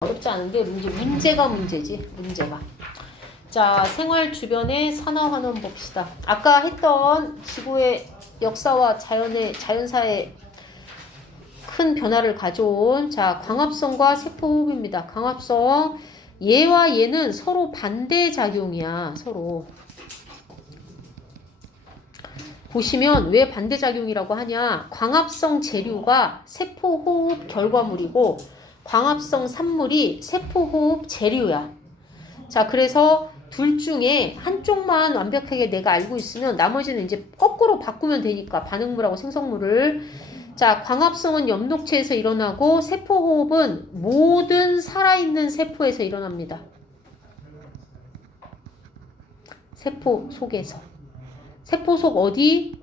어렵지 않은데 문제가 문제지. 문제가. 자, 생활 주변의 산화환원 봅시다. 아까 했던 지구의 역사와 자연사의 큰 변화를 가져온 광합성과 세포호흡입니다. 광합성, 얘와 얘는 서로 반대 작용이야. 서로. 보시면 왜 반대 작용이라고 하냐? 광합성 재료가 세포호흡 결과물이고 광합성 산물이 세포호흡 재료야. 자, 그래서 둘 중에 한쪽만 완벽하게 내가 알고 있으면 나머지는 이제 거꾸로 바꾸면 되니까 반응물하고 생성물을. 자, 광합성은 엽록체에서 일어나고 세포호흡은 모든 살아있는 세포에서 일어납니다. 세포 속에서. 세포 속 어디?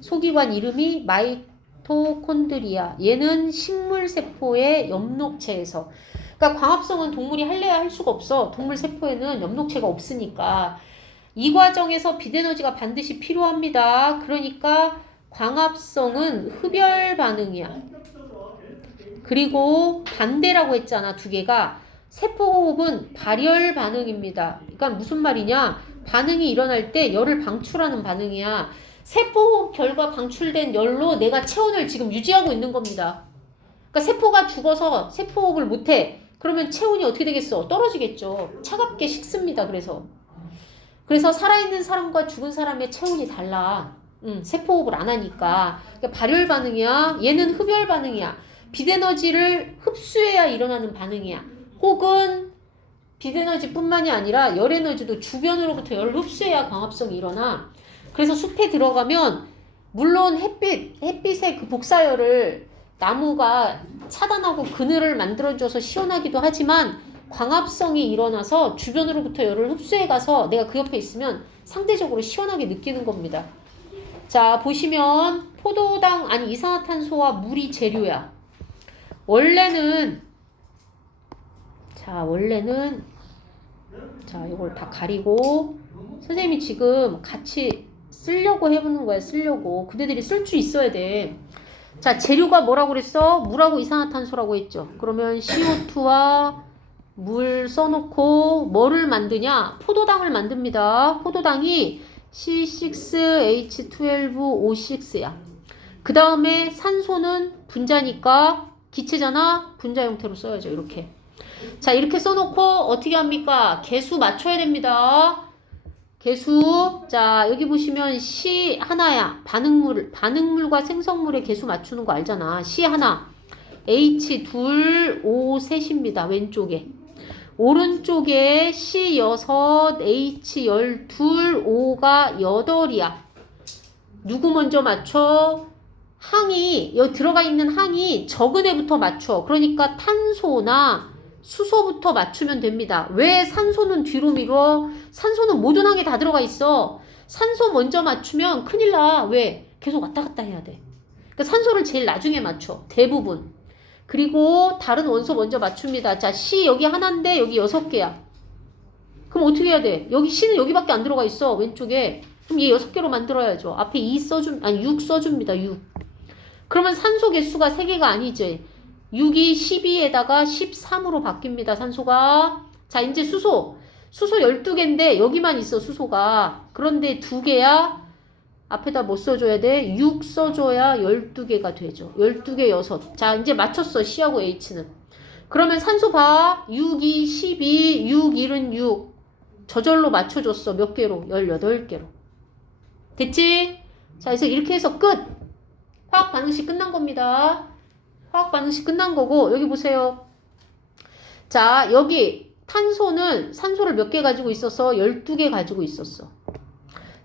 소기관 이름이 마이토콘드리아. 얘는 식물세포의 엽록체에서. 그러니까 광합성은 동물이 할래야 할 수가 없어. 동물 세포에는 엽록체가 없으니까. 이 과정에서 빛에너지가 반드시 필요합니다. 그러니까 광합성은 흡열 반응이야. 그리고 반대라고 했잖아. 두 개가. 세포호흡은 발열 반응입니다. 그러니까 무슨 말이냐? 반응이 일어날 때 열을 방출하는 반응이야. 세포호흡 결과 방출된 열로 내가 체온을 지금 유지하고 있는 겁니다. 그러니까 세포가 죽어서 세포호흡을 못해. 그러면 체온이 어떻게 되겠어? 떨어지겠죠. 차갑게 식습니다. 그래서 살아있는 사람과 죽은 사람의 체온이 달라. 세포호흡을 안 하니까. 그러니까 발열 반응이야. 얘는 흡열 반응이야. 빛에너지를 흡수해야 일어나는 반응이야. 혹은 빛에너지뿐만이 아니라 열에너지도 주변으로부터 열을 흡수해야 광합성이 일어나. 그래서 숲에 들어가면 물론 햇빛의 그 복사열을 나무가 차단하고 그늘을 만들어줘서 시원하기도 하지만 광합성이 일어나서 주변으로부터 열을 흡수해가서 내가 그 옆에 있으면 상대적으로 시원하게 느끼는 겁니다. 자, 보시면 포도당, 아니 이산화탄소와 물이 재료야. 원래는 이걸 다 가리고 선생님이 지금 같이 쓰려고 해보는 거야. 쓰려고. 그대들이 쓸 줄 있어야 돼. 자, 재료가 뭐라고 그랬어? 물하고 이산화탄소라고 했죠. 그러면 CO2와 물 써놓고 뭐를 만드냐? 포도당을 만듭니다. 포도당이 C6H12O6야. 그 다음에 산소는 분자니까 기체잖아. 분자 형태로 써야죠. 이렇게. 자, 이렇게 써놓고 어떻게 합니까? 개수 맞춰야 됩니다. 개수. 자, 여기 보시면 C 하나야. 반응물과 생성물의 개수 맞추는 거 알잖아. C 하나. H 둘, O 셋입니다. 왼쪽에. 오른쪽에 C 6, H 12, O가 8이야. 누구 먼저 맞춰? 항이, 여기 들어가 있는 항이 적은 애부터 맞춰. 그러니까 탄소나 수소부터 맞추면 됩니다. 왜 산소는 뒤로 미뤄? 산소는 모든 항에 다 들어가 있어. 산소 먼저 맞추면 큰일 나. 왜? 계속 왔다 갔다 해야 돼. 그러니까 산소를 제일 나중에 맞춰. 대부분. 그리고 다른 원소 먼저 맞춥니다. 자, C 여기 하나인데 여기 6개야. 그럼 어떻게 해야 돼? 여기 C는 여기밖에 안 들어가 있어. 왼쪽에. 그럼 얘 6개로 만들어야죠. 앞에 6 써줍니다. 6. 그러면 산소 개수가 3개가 아니지. 6이 12에다가 13으로 바뀝니다. 산소가. 자, 이제 수소 12개인데 여기만 있어. 수소가. 그런데 2개야. 앞에다 뭐 써줘야 돼? 6 써줘야 12개가 되죠. 12개 6. 자, 이제 맞췄어. C하고 H는. 그러면 산소 봐. 6, 2, 12, 6, 1은 6. 저절로 맞춰줬어. 몇 개로? 18개로. 됐지? 자, 그래서 이렇게 해서 끝. 화학 반응식 끝난 겁니다. 화학 반응식 끝난 거고, 여기 보세요. 자, 여기 탄소는 산소를 몇 개 가지고 있었어? 12개 가지고 있었어.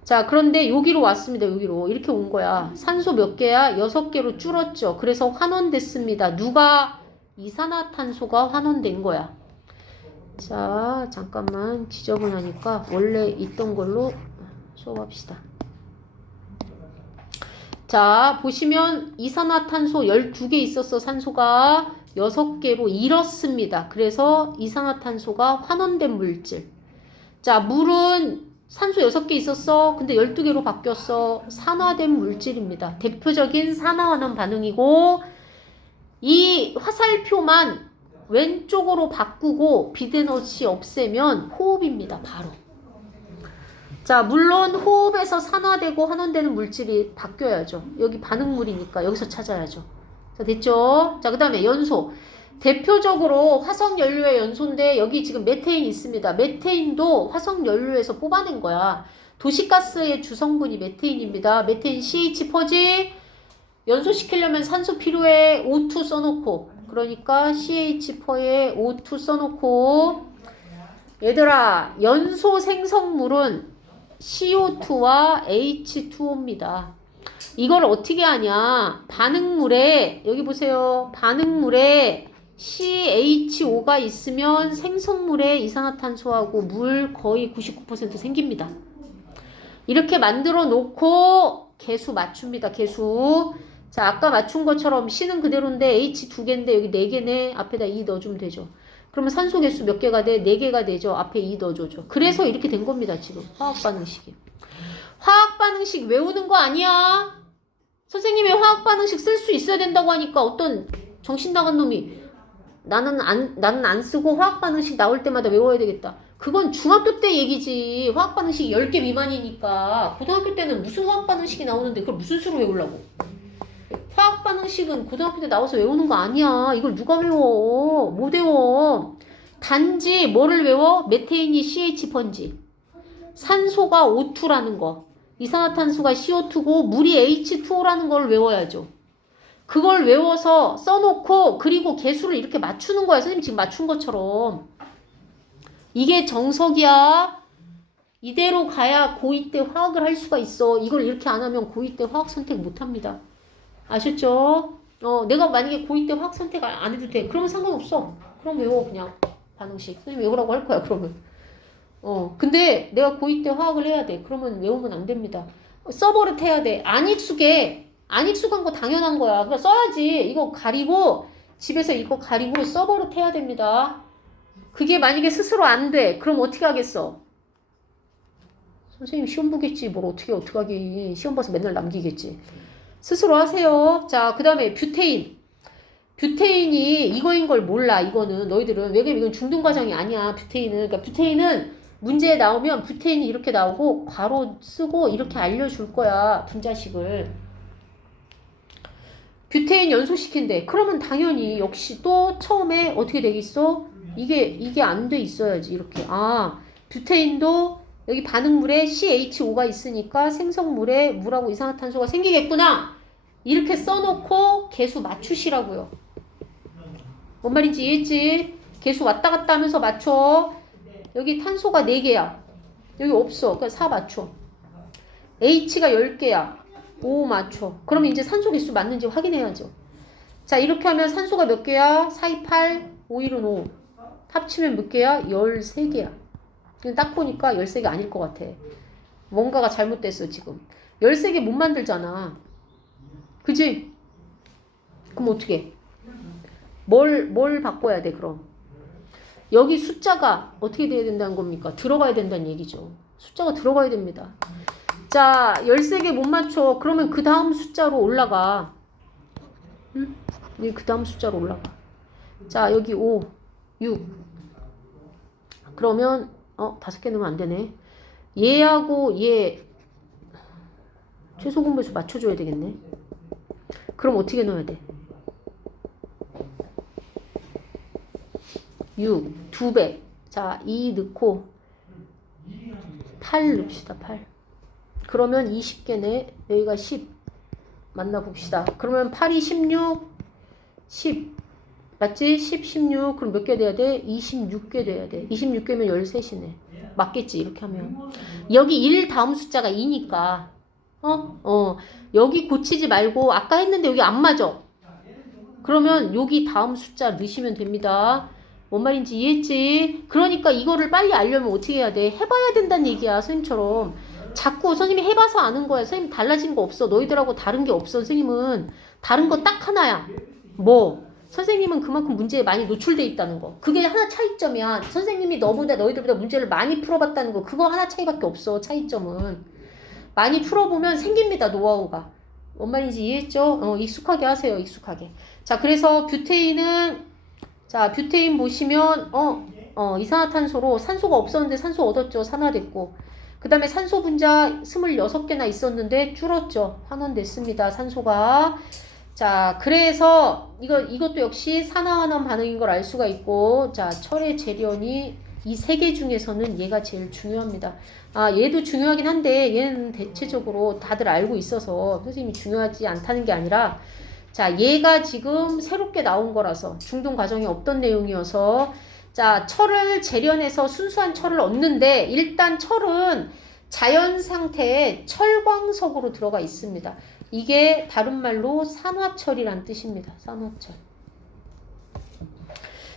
자, 그런데 여기로 왔습니다. 여기로. 이렇게 온 거야. 산소 몇 개야? 6개로 줄었죠. 그래서 환원됐습니다. 누가? 이산화탄소가 환원된 거야. 자, 잠깐만. 지저분하니까 원래 있던 걸로 수업합시다. 자, 보시면 이산화탄소 12개 있었어. 산소가 6개로 잃었습니다. 그래서 이산화탄소가 환원된 물질. 자, 물은 산소 6개 있었어. 근데 12개로 바뀌었어. 산화된 물질입니다. 대표적인 산화환원 반응이고 이 화살표만 왼쪽으로 바꾸고 비드너치 없애면 호흡입니다. 바로. 자, 물론 호흡에서 산화되고 환원되는 물질이 바뀌어야죠. 여기 반응물이니까 여기서 찾아야죠. 자, 됐죠? 자, 그 다음에 연소. 대표적으로 화석연료의 연소인데 여기 지금 메테인이 있습니다. 메테인도 화석연료에서 뽑아낸 거야. 도시가스의 주성분이 메테인입니다. 메테인 CH 퍼지. 연소시키려면 산소 필요해. O2 써놓고. 그러니까 CH 퍼에 O2 써놓고. 얘들아, 연소 생성물은 CO2와 H2O입니다. 이걸 어떻게 하냐. 반응물에, 여기 보세요. 반응물에 CHO가 있으면 생성물에 이산화탄소하고 물 거의 99% 생깁니다. 이렇게 만들어 놓고 개수 맞춥니다. 개수. 자, 아까 맞춘 것처럼 C는 그대로인데 H 2개인데 여기 4개네. 앞에다 2 넣어주면 되죠. 그러면 산소 개수 몇 개가 돼? 4개가 되죠. 앞에 2 넣어줘죠. 그래서 이렇게 된 겁니다. 지금 화학반응식이. 화학반응식 외우는 거 아니야. 선생님이 화학반응식 쓸 수 있어야 된다고 하니까 어떤 정신 나간 놈이 나는 안 쓰고 화학반응식 나올 때마다 외워야 되겠다. 그건 중학교 때 얘기지. 화학반응식 10개 미만이니까. 고등학교 때는 무슨 화학반응식이 나오는데 그걸 무슨 수로 외우려고. 화학반응식은 고등학교 때 나와서 외우는 거 아니야. 이걸 누가 외워. 못 외워. 단지 뭐를 외워? 메테인이 CH 번지. 산소가 O2라는 거. 이산화탄소가 CO2고 물이 H2O라는 걸 외워야죠. 그걸 외워서 써놓고 그리고 개수를 이렇게 맞추는 거야. 선생님 지금 맞춘 것처럼. 이게 정석이야. 이대로 가야 고2 때 화학을 할 수가 있어. 이걸 이렇게 안 하면 고2 때 화학 선택 못 합니다. 아셨죠? 내가 만약에 고2 때 화학 선택 안 해도 돼. 그러면 상관없어. 그럼 외워 그냥. 반응식. 선생님 외우라고 할 거야 그러면. 근데 내가 고2 때 화학을 해야 돼. 그러면 외우면 안 됩니다. 써버릇 해야 돼. 안 익숙해. 안 익숙한 거 당연한 거야. 그러니까 써야지. 이거 가리고 집에서 이거 가리고 써버릇 해야 됩니다. 그게 만약에 스스로 안 돼. 그럼 어떻게 하겠어? 선생님 시험 보겠지. 뭘 어떻게 하기. 시험 봐서 맨날 남기겠지. 스스로 하세요. 자, 그 다음에 뷰테인. 뷰테인이 이거인 걸 몰라. 이거는 너희들은. 왜냐면 이건 중등과정이 아니야. 뷰테인은. 그러니까 뷰테인은 문제에 나오면 뷰테인이 이렇게 나오고 괄호 쓰고 이렇게 알려줄 거야. 분자식을. 뷰테인 연소시킨대. 그러면 당연히 역시 또 처음에 어떻게 되겠어? 이게 안 돼 있어야지. 이렇게. 뷰테인도 여기 반응물에 CHO가 있으니까 생성물에 물하고 이산화탄소가 생기겠구나. 이렇게 써놓고 개수 맞추시라고요. 뭔 말인지 이해했지? 개수 왔다 갔다 하면서 맞춰. 여기 탄소가 4개야. 여기 없어. 그러니까 4 맞춰. H가 10개야. 5 맞춰. 그러면 이제 산소 개수 맞는지 확인해야죠. 자, 이렇게 하면 산소가 몇 개야? 4, 2, 8, 5, 1은 5. 합치면 몇 개야? 13개야. 딱 보니까 13개 아닐 것 같아. 뭔가가 잘못됐어, 지금. 13개 못 만들잖아. 그지? 그럼 어떻게? 뭘 바꿔야 돼, 그럼? 여기 숫자가 어떻게 돼야 된다는 겁니까? 들어가야 된다는 얘기죠. 숫자가 들어가야 됩니다. 자, 13개 못 맞춰. 그러면 그 다음 숫자로 올라가. 응? 여기 그 다음 숫자로 올라가. 자, 여기 5, 6. 그러면 5개 넣으면 안 되네. 얘하고 얘 최소 공배수 맞춰줘야 되겠네. 그럼 어떻게 넣어야 돼? 6, 2배. 자, 2 넣고 8 넣읍시다. 8. 그러면 20개네. 여기가 10. 만나봅시다. 그러면 8이 16, 10. 맞지? 10, 16. 그럼 몇 개 돼야 돼? 26개 돼야 돼. 26개면 13이네. 맞겠지? 이렇게 하면. 여기 1 다음 숫자가 2니까. 여기 고치지 말고 아까 했는데 여기 안 맞아. 그러면 여기 다음 숫자 넣으시면 됩니다. 뭔 말인지 이해했지? 그러니까 이거를 빨리 알려면 어떻게 해야 돼? 해봐야 된다는 얘기야. 선생님처럼. 자꾸 선생님이 해봐서 아는 거야. 선생님 달라진 거 없어. 너희들하고 다른 게 없어. 선생님은 다른 거 딱 하나야. 뭐? 선생님은 그만큼 문제에 많이 노출돼 있다는 거. 그게 하나 차이점이야. 선생님이 너희들보다 문제를 많이 풀어봤다는 거. 그거 하나 차이밖에 없어. 차이점은. 많이 풀어보면 생깁니다. 노하우가. 뭔 말인지 이해했죠? 익숙하게 하세요. 익숙하게. 자, 그래서 뷰테인은 자, 뷰테인 보시면 이산화탄소로 산소가 없었는데 산소 얻었죠. 산화됐고. 그 다음에 산소 분자 26개나 있었는데 줄었죠. 환원됐습니다. 산소가. 자, 그래서 이것도 역시 산화환원 반응인 걸 알 수가 있고, 자, 철의 재련이 이 세 개 중에서는 얘가 제일 중요합니다. 아, 얘도 중요하긴 한데 얘는 대체적으로 다들 알고 있어서 선생님이 중요하지 않다는 게 아니라, 자, 얘가 지금 새롭게 나온 거라서 중동 과정에 없던 내용이어서, 자, 철을 재련해서 순수한 철을 얻는데 일단 철은 자연 상태에 철광석으로 들어가 있습니다. 이게 다른 말로 산화철이란 뜻입니다. 산화철.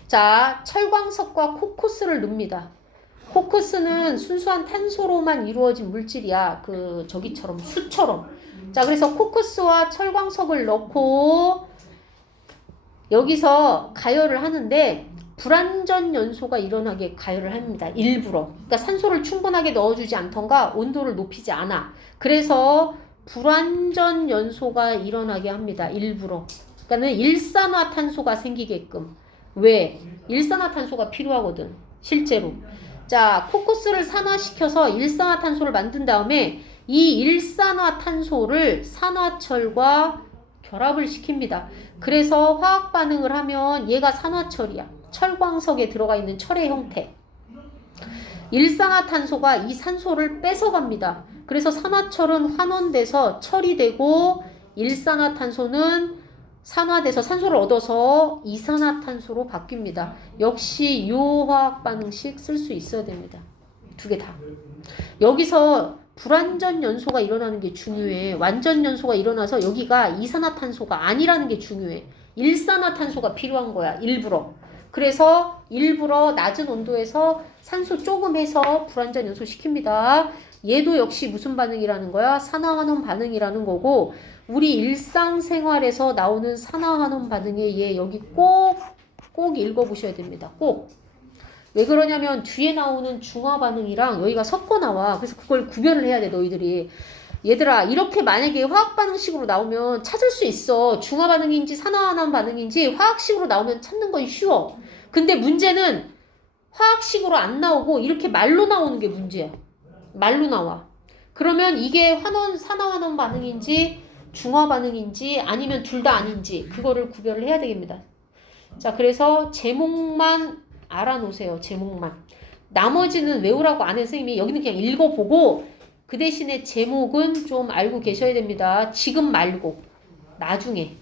자, 철광석과 코쿠스를 넣습니다. 코쿠스는 순수한 탄소로만 이루어진 물질이야. 저기처럼 수처럼. 자, 그래서 코쿠스와 철광석을 넣고 여기서 가열을 하는데 불완전 연소가 일어나게 가열을 합니다. 일부러. 그러니까 산소를 충분하게 넣어주지 않던가 온도를 높이지 않아. 그래서 불완전 연소가 일어나게 합니다. 일부러. 그러니까는 일산화탄소가 생기게끔. 왜? 일산화탄소가 필요하거든. 실제로. 자, 코쿠스를 산화시켜서 일산화탄소를 만든 다음에 이 일산화탄소를 산화철과 결합을 시킵니다. 그래서 화학 반응을 하면 얘가 산화철이야. 철광석에 들어가 있는 철의 형태. 일산화탄소가 이 산소를 뺏어갑니다. 그래서 산화철은 환원돼서 철이 되고 일산화탄소는 산화돼서 산소를 얻어서 이산화탄소로 바뀝니다. 역시 요 화학 반응식 쓸 수 있어야 됩니다. 두 개 다. 여기서 불완전 연소가 일어나는 게 중요해. 완전 연소가 일어나서 여기가 이산화탄소가 아니라는 게 중요해. 일산화탄소가 필요한 거야. 일부러. 그래서 일부러 낮은 온도에서 산소 조금 해서 불완전 연소 시킵니다. 얘도 역시 무슨 반응이라는 거야? 산화환원 반응이라는 거고, 우리 일상생활에서 나오는 산화환원 반응에 얘 여기 꼭 읽어보셔야 됩니다. 꼭. 왜 그러냐면 뒤에 나오는 중화 반응이랑 여기가 섞어 나와. 그래서 그걸 구별을 해야 돼, 너희들이. 얘들아, 이렇게 만약에 화학 반응식으로 나오면 찾을 수 있어. 중화 반응인지 산화환원 반응인지 화학식으로 나오면 찾는 건 쉬워. 근데 문제는 화학식으로 안 나오고 이렇게 말로 나오는 게 문제야. 말로 나와. 그러면 이게 산화환원 반응인지 중화 반응인지 아니면 둘 다 아닌지 그거를 구별을 해야 되겠습니다. 자, 그래서 제목만 알아놓으세요. 제목만. 나머지는 외우라고 안 해서 선생님이 여기는 그냥 읽어보고 그 대신에 제목은 좀 알고 계셔야 됩니다. 지금 말고 나중에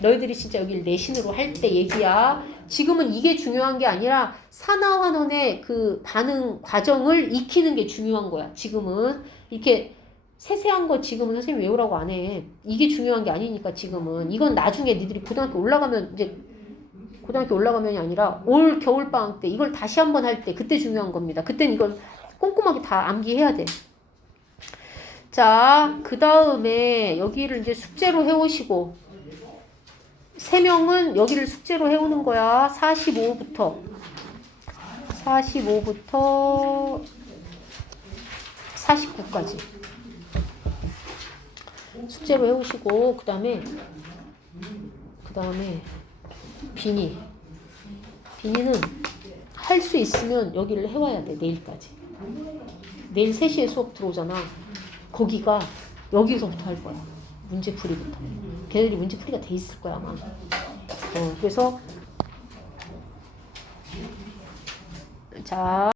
너희들이 진짜 여기를 내신으로 할 때 얘기야. 지금은 이게 중요한 게 아니라 산화환원의 그 반응 과정을 익히는 게 중요한 거야. 지금은 이렇게 세세한 거 지금은 선생님 외우라고 안 해. 이게 중요한 게 아니니까 지금은. 이건 나중에 니들이 고등학교 올라가면 이제 고등학교 올라가면이 아니라 올 겨울방학 때 이걸 다시 한번 할 때 그때 중요한 겁니다. 그때는 이걸 꼼꼼하게 다 암기해야 돼. 자, 그 다음에 여기를 이제 숙제로 해오시고 3명은 여기를 숙제로 해오는 거야. 45부터 49까지 숙제로 해오시고 그 다음에 비니는 할 수 있으면 여기를 해와야 돼. 내일까지. 내일 3시에 수업 들어오잖아. 거기가 여기서부터 할 거야. 문제풀이부터. 걔네들이 문제풀이가 돼 있을 거야 아마. 그래서 자